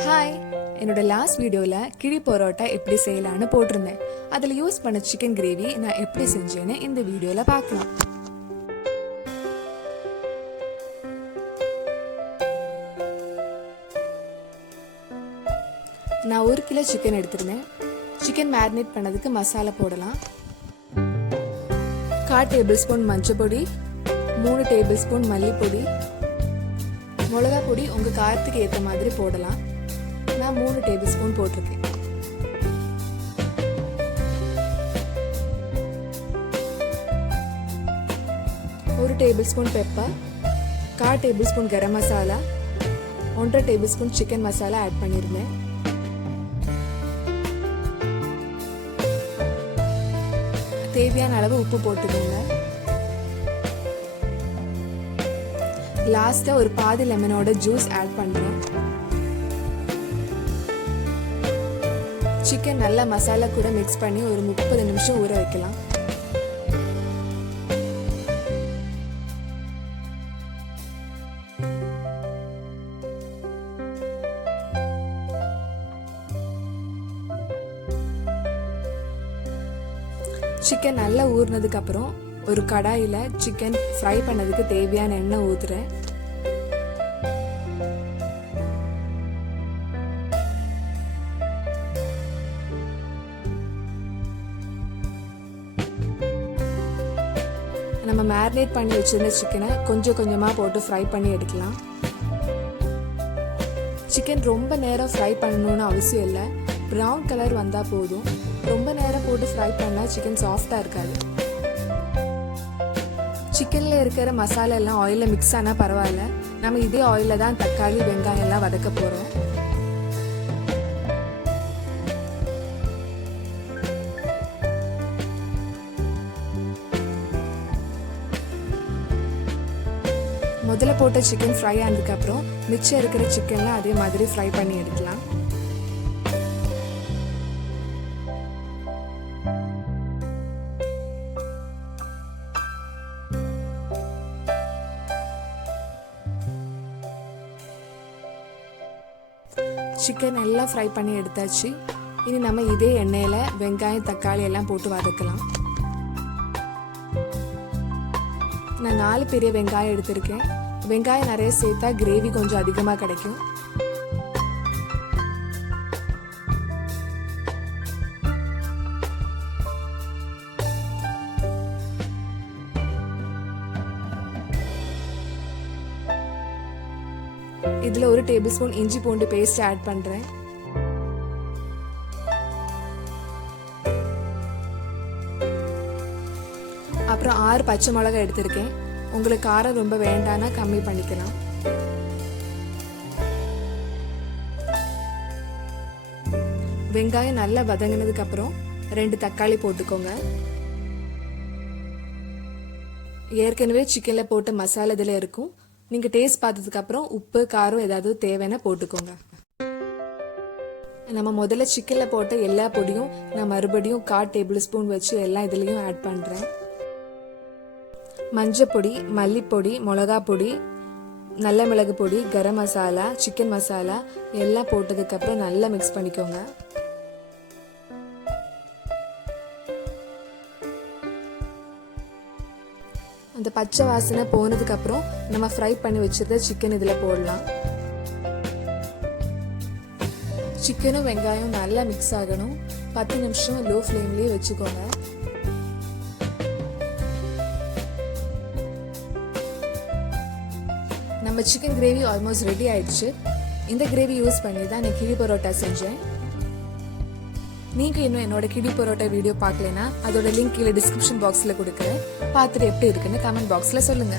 Hi, என்னோட last வீடியோவில் கிழி பரோட்டா எப்படி செய்யலான்னு போட்டிருந்தேன். அதில் யூஸ் பண்ண சிக்கன் கிரேவி நான் எப்படி செஞ்சேன்னு இந்த வீடியோவில் பார்க்கலாம். நான் 1 கிலோ சிக்கன் எடுத்திருந்தேன். சிக்கன் மேரினேட் பண்ணதுக்கு மசாலா போடலாம். 1/4 டேபிள் ஸ்பூன் மஞ்சள் பொடி, 3 டேபிள் ஸ்பூன் மல்லிப்பொடி, மிளகா பொடி உங்கள் காரத்துக்கு ஏற்ற மாதிரி போடலாம். நான் 3 டேபிள் ஸ்பூன் போட்டிருக்கேன். ஒரு tablespoon pepper, 1/4 tablespoon garam masala, 1.5 tablespoon chicken masala add பண்ணியிருந்தேன். தேவையான அளவு உப்பு போட்டுக்கோங்க. லாஸ்டா ஒரு பாதி லெமனோட ஜூஸ் ஆட் பண்றேன். சிக்கன் நல்லா மசாலா கூட மிக்ஸ் பண்ணி ஒரு 30 நிமிஷம் ஊற வைக்கலாம். சிக்கன் நல்லா ஊறினதுக்கு அப்புறம் ஒரு கடாயில சிக்கன் ஃப்ரை பண்ணதுக்கு தேவையான எண்ணெய் ஊத்துறேன். நம்ம மேரினேட் பண்ணி வச்சிருந்த சிக்கனை கொஞ்சம் கொஞ்சமா போட்டு ஃப்ரை பண்ணி எடுக்கலாம். சிக்கன் ரொம்ப நேரம் ஃப்ரை பண்ணணும்னு அவசியம் இல்லை. ப்ரௌன் கலர் வந்தா போதும். ரொம்ப நேரம் போட்டு ஃப்ரை பண்ணா சிக்கன் சாஃப்டா இருக்காது. சிக்கன்ல இருக்கிற மசாலா எல்லாம் ஆயில்ல மிக்ஸ் ஆனா பரவாயில்ல. நம்ம இதே ஆயில்ல தான் தக்காளி வெங்காயம் எல்லாம் வதக்க போறோம். முதல்ல போட்ட சிக்கன் ஃப்ரை ஆனதுக்கு அப்புறம் மிச்சம் இருக்கிற சிக்கன்லாம் அதே மாதிரி ஃப்ரை பண்ணி எடுக்கலாம். சிக்கன் எல்லாம் ஃப்ரை பண்ணி எடுத்தாச்சு. இனி நம்ம இதே எண்ணெயில வெங்காயம் தக்காளி எல்லாம் போட்டு வதக்கலாம். நான் 4 பெரிய வெங்காயம் எடுத்திருக்கேன். வெங்காயம் நிறைய சேர்த்தா கிரேவி கொஞ்சம் அதிகமாக கிடைக்கும். இதுல 1 டேபிள் ஸ்பூன் இஞ்சி பூண்டு பேஸ்ட் ஆட் பண்றேன். அப்புறம் 6 பச்சை மிளகாய் எடுத்திருக்கேன். உங்களுக்கு காரம் ரொம்ப வேண்டாம்னா கம்மி பண்ணிக்கலாம். வெங்காயம் நல்லா வதங்கினதுக்கு அப்புறம் 2 தக்காளி போட்டுக்கோங்க. ஏற்கனவே சிக்கன்ல போட்ட மசாலா இதுல இருக்கும். நீங்க டேஸ்ட் பார்த்ததுக்கு அப்புறம் உப்பு காரம் ஏதாவது தேவைன்னா போட்டுக்கோங்க. நம்ம முதல்ல சிக்கன்ல போட்ட எல்லா பொடியும் நான் மறுபடியும் 1/4 டேபிள் ஸ்பூன் வச்சு எல்லாம் இதுலயும் ஆட் பண்றேன். மஞ்சள் பொடி, மல்லிப்பொடி, மிளகா பொடி, நல்ல மிளகு பொடி, கரம் மசாலா, சிக்கன் மசாலா எல்லாம் போட்டதுக்கு அப்புறம் நல்லா மிக்ஸ் பண்ணிக்கோங்க. அந்த பச்சை வாசனை போனதுக்கு அப்புறம் நம்ம ஃப்ரை பண்ணி வச்சிருந்த சிக்கன் இதுல போடலாம். சிக்கனும் வெங்காயம் நல்லா மிக்ஸ் ஆகணும். 10 நிமிஷம் லோ ஃப்ளேம்லயே வச்சுக்கோங்க. நம்ம சிக்கன் கிரேவி ஆல்மோஸ்ட் ரெடி ஆயிடுச்சு. இந்த கிரேவி யூஸ் பண்ணி தான் நான் கிழி பரோட்டா செஞ்சேன். நீங்க இன்னும் என்னோட கிழி பரோட்டா வீடியோ பார்க்கலனா அதோட லிங்க் கீழே டிஸ்கிரிப்ஷன் பாக்ஸ்ல கொடுக்குறேன். பார்த்துட்டு எப்படி இருக்குன்னு கமெண்ட் பாக்ஸ்ல சொல்லுங்க.